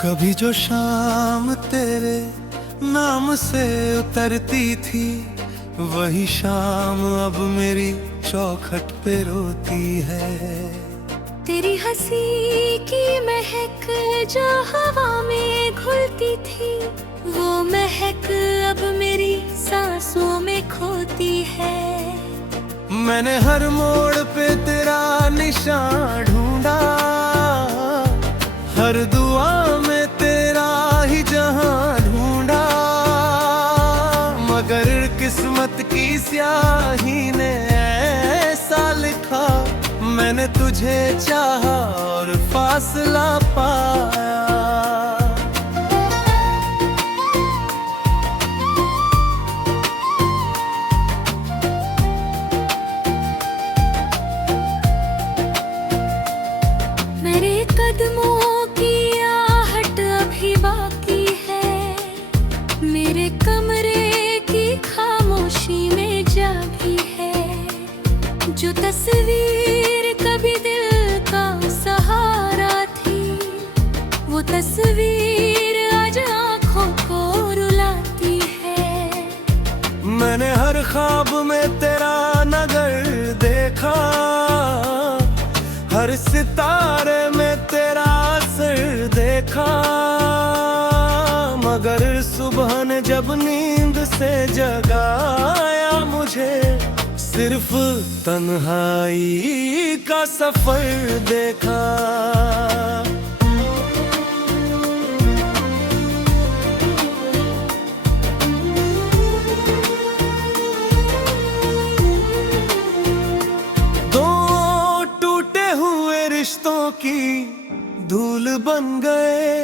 कभी जो शाम तेरे नाम से उतरती थी, वही शाम अब मेरी चौखट पे रोती है। तेरी हंसी की महक जो हवा में घुलती थी, वो महक अब मेरी सांसों में खोती है। मैंने हर मोड़ पे तेरा निशान ढूंढा, हर दुआ में तेरा ही जहां ढूंढा, मगर किस्मत की स्याही ने ऐसा लिखा, मैंने तुझे चाहा और फासला पाया। मेरे कदमों की आहट अभी बाकी है, मेरे कमरे की खामोशी में जागी है। जो तस्वीर कभी दिल का सहारा थी, वो तस्वीर आज आँखों को रुलाती है। मैंने हर ख्वाब में तेरा नगर देखा, हर सितारे में तेरा असर देखा, मगर सुबह ने जब नींद से जगाया मुझे, सिर्फ तन्हाई का सफर देखा। रिश्तों की धूल बन गए,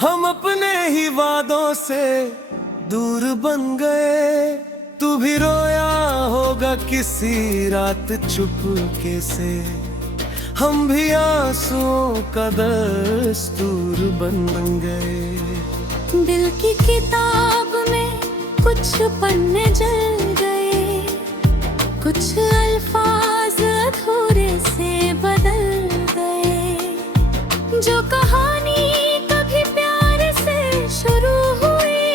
हम अपने ही वादों से दूर बन गए। तू भी रोया होगा किसी रात चुपके से, हम भी आंसुओं का दस्तूर बन गए। दिल की किताब में कुछ पन्ने जल गए, कुछ अल्फाज अधूरे से बदल गए। जो कहानी कभी प्यार से शुरू हुई,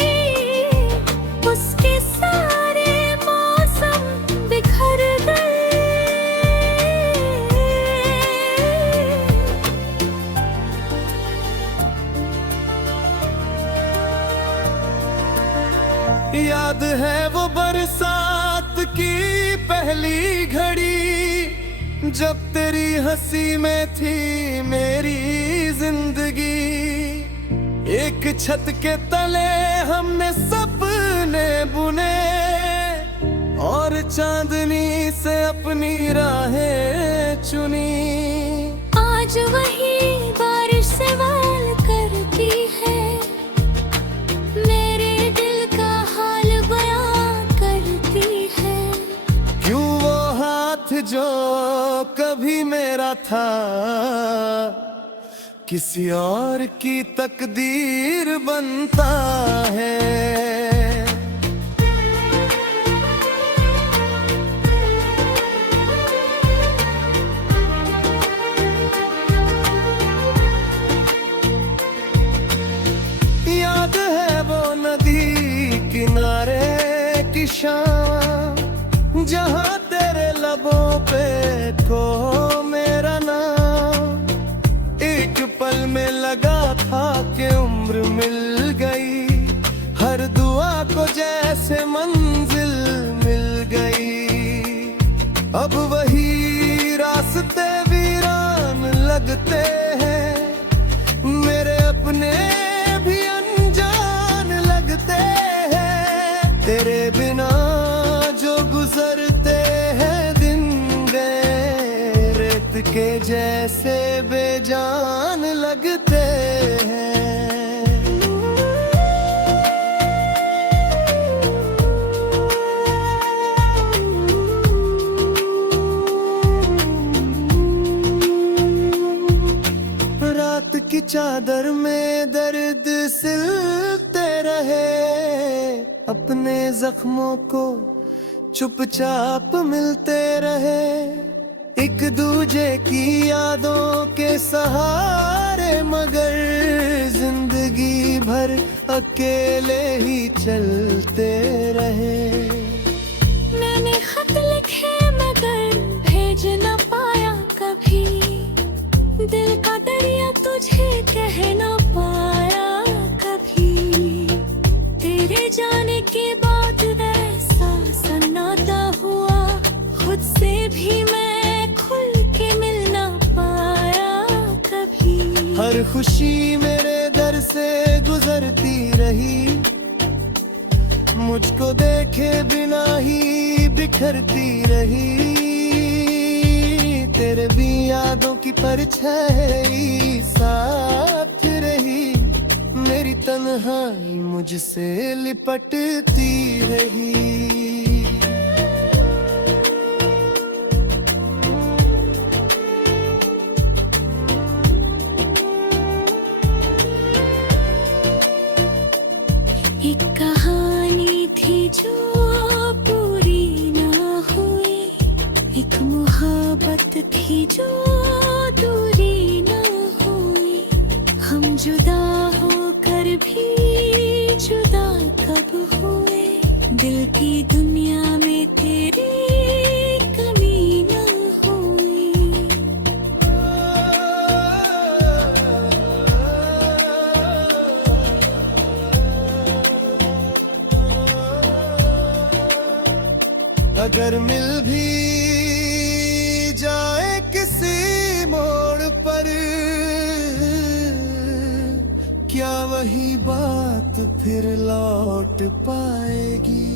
उसके सारे मौसम बिखर गए। याद है वो बरसात की पहली घड़ी, जब तेरी हंसी में थी मेरी जिंदगी। एक छत के तले हमने सपने बुने, और चांदनी से अपनी राहें चुनी। आज वही बारिश से वाल करती है, मेरे दिल का हाल बयां करती है। क्यों वो हाथ जो कभी मेरा था, किसी और की तकदीर बनता है। याद है वो नदी किनारे की शाम, जहाँ तेरे लबों पे खो मेरा नाम। एक पल में लगा था कि उम्र मिल गई, हर दुआ को जैसे मंजिल मिल गई। अब वही रास्ते वीरान लगते हैं, मेरे अपने भी अनजान लगते हैं। तेरे बिना जो गुजरते हैं दिन गए, रेत के जैसे बेजान लगते हैं। रात की चादर में दर्द सिलते रहे, अपने जख्मों को चुपचाप मिलते रहे। एक दूजे की यादों के सहारे, मगर जिंदगी भर अकेले ही चलते रहे। मैंने खत लिखे मगर भेज न पाया कभी, दिल का दरिया तुझे कह न पाया कभी। तेरे जाने के बाद वैसा सन्नाटा हुआ, खुद से भी मैं खुल के मिल न पाया कभी। हर खुशी मेरे दर से गुजरती रही, मुझको देखे बिना ही बिखरती रही। तेरे भी यादों की परछाई साथ रही, मेरी तन्हाई मुझसे लिपटती रही। एक कहानी थी जो पूरी ना हुई, एक मोहब्बत थी जो दूरी ना हुई। हम जुदा होकर भी जुदा कब हुए, दिल की दुनिया में तेरी कमी ना हुई। अगर मिल भी जाए किसी मोड़ पर, क्या वही बात फिर लौट पाएगी?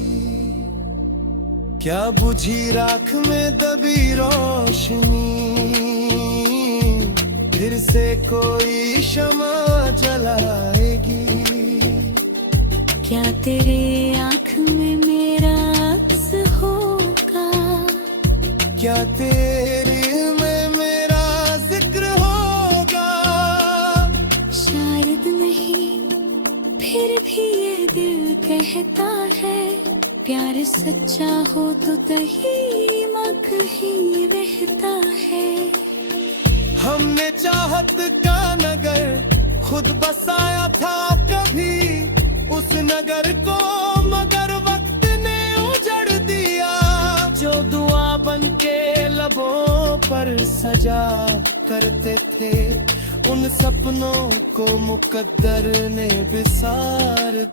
क्या बुझी राख में दबी रोशनी फिर से कोई शमा जलाएगी? क्या तेरे आँख में मेरा अक्स होगा? क्या तेरी में मेरा जिक्र होगा? शायद नहीं, फिर भी ये दिल कहता है, प्यार सच्चा हो तो दही मख ही रहता है। हमने चाहत का नगर खुद बसाया था कभी, उस नगर को मगर वक्त ने उजड़ दिया। जो दुआ बन के लबों पर सजा करते थे, उन सपनों को मुकद्दर ने बिसार।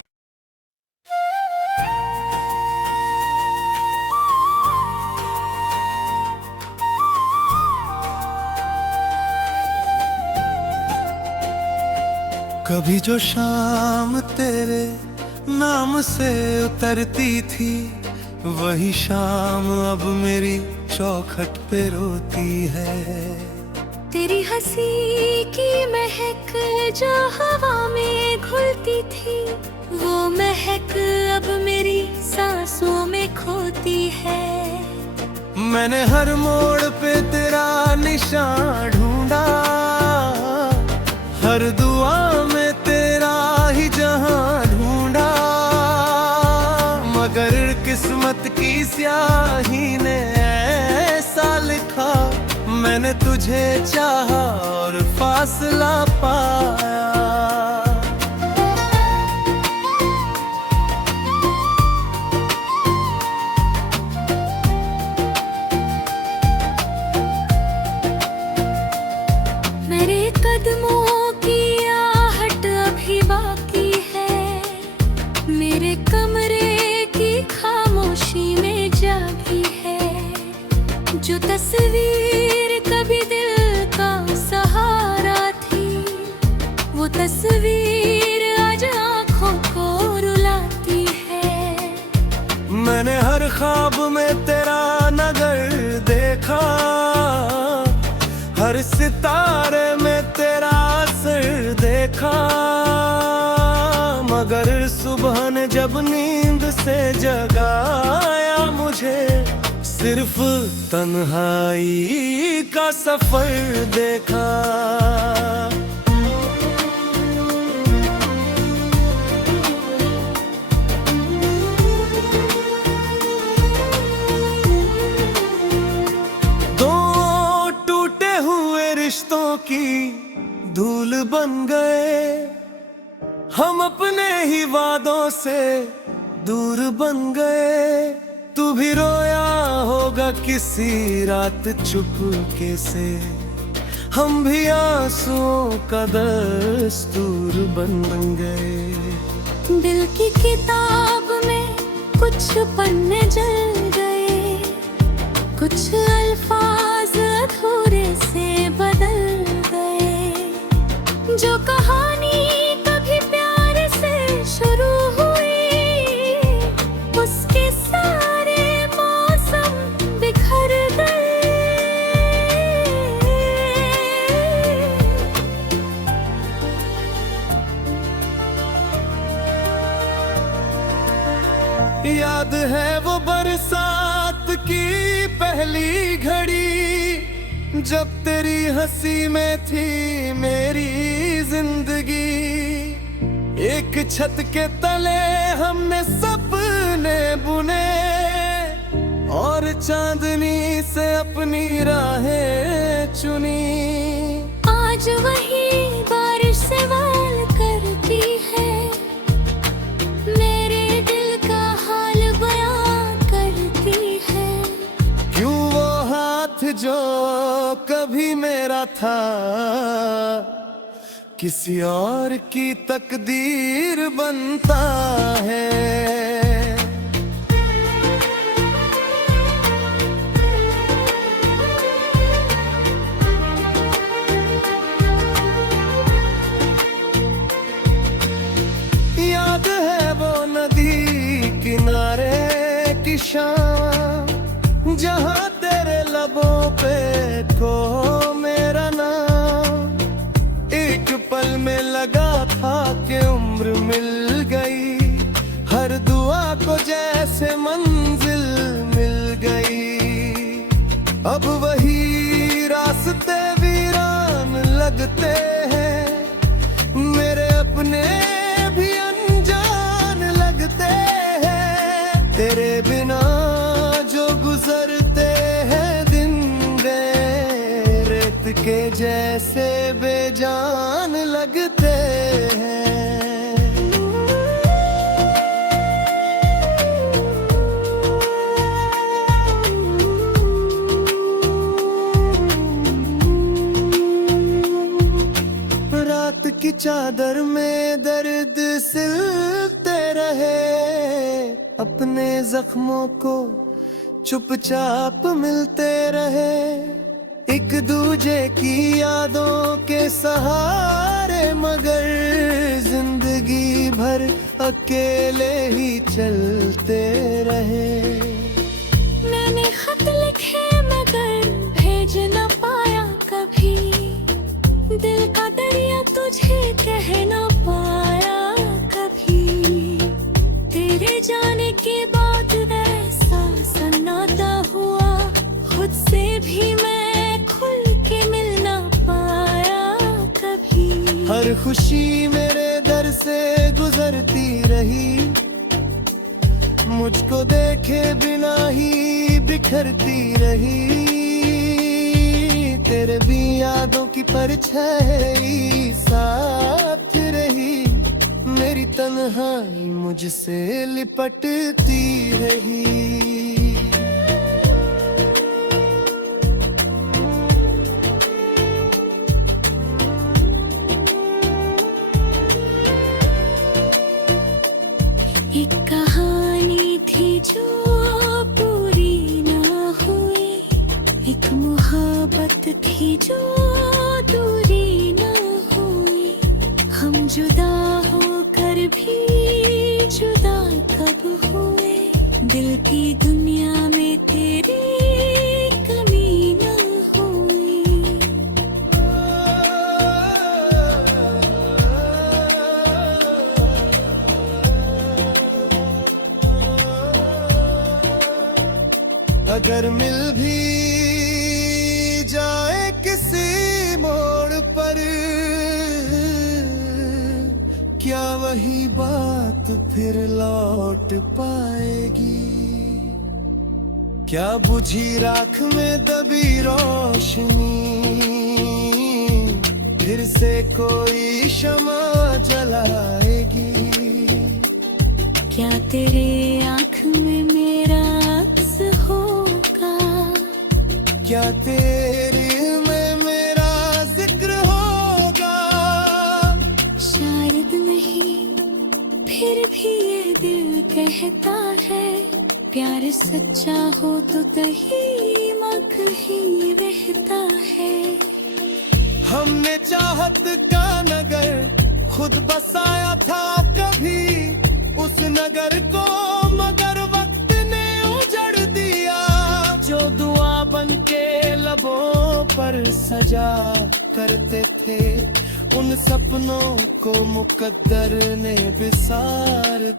कभी जो शाम तेरे नाम से उतरती थी, वही शाम अब मेरी चौखट पे रोती है। तेरी हंसी की महक जो हवा में घुलती थी, वो महक अब मेरी सांसों में खोती है। मैंने हर मोड़ पे तेरा निशान ढूंढा, हर दुआ में तेरा ही जहां ढूंढा, मगर किस्मत की स्याही ने ऐसा लिखा, मैंने तुझे चाहा और फासला पाया। मेरे कदमों की आहट अभी बाकी है, मेरे कमरे की खामोशी में जागी है। जो तस्वीर कभी दिल का सहारा थी, वो तस्वीर आज आँखों को रुलाती है। मैंने हर ख्वाब में तेरा नगर देखा, हर सितारे में तेरा असर देखा, मगर सुबह ने जब नींद से जगाया मुझे, सिर्फ तन्हाई का सफर देखा। दो बन गए, हम अपने ही वादों से दूर बन गए। तू भी रोया होगा किसी रात चुपके से, हम भी आंसुओं का दस्तूर बन गए। दिल की किताब में कुछ पन्ने जल गए, कुछ अल्फाज अधूरे से बदल गए। जो कहानी कभी प्यार से शुरू हुई, उसके सारे मौसम बिखर गए। याद है वो बरसात की पहली घड़ी, जब तेरी हंसी में थी मेरी जिंदगी। एक छत के तले हमने सपने बुने, और चांदनी से अपनी राहें चुनी। आज वही बारिश से वाल करती है, मेरे दिल का हाल बयां करती है। क्यों वो हाथ जो कभी मेरा था, किसी और की तकदीर बनता है। याद है वो नदी किनारे की शाम, जहाँ तेरे लबों पे खो मेरा नाम। एक पल में लगा था कि उम्र मिल गई, हर दुआ को जैसे मंजिल मिल गई। अब वही रास्ते वीरान लगते हैं, मेरे अपने भी अनजान लगते हैं। तेरे बिना जो गुजरते हैं दिन वे रेत के जैसे बेजान लगते हैं। रात की चादर में दर्द सिलते रहे, अपने जख्मों को चुपचाप मिलते रहे। एक दूजे की यादों के सहारे, मगर जिंदगी भर अकेले ही चलते रहे। मैंने खत लिखे मगर भेज न पाया कभी, दिल का दरिया तुझे कह न पाया कभी। तेरे जाने के बाद ऐसा सन्नाटा हुआ, खुद से भी मैं खुल के मिल न पाया कभी। हर खुशी मेरे दर से गुजरती रही, मुझको देखे बिना ही बिखरती रही। तेरे भी यादों की परछाई साथ रही, मेरी तन्हाई मुझसे लिपटती रही। एक कहानी थी जो पूरी ना हुई, एक मोहब्बत थी जो दूरी ना हुई। हम जुदा होकर भी जुदा कब हुए, दिल की दुनिया में तेरी कमी ना हुई। अगर मिल भी जाए किसी मोड़ पर, क्या वही बात फिर लौट पाएगी? क्या बुझी राख में दबी रोशनी फिर से कोई शमा जलाएगी। क्या तेरे आँख में मेरा अक्स होगा? क्या तेरी में मेरा जिक्र होगा? शायद नहीं, फिर भी ये दिल कहता है, प्यार सच्चा हो तो तहीमक ही रहता है। हमने चाहत का नगर खुद बसाया था कभी, उस नगर को मगर वक्त ने उजड़ दिया। जो दुआ बन के लबों पर सजा करते थे, उन सपनों को मुकद्दर ने बिसार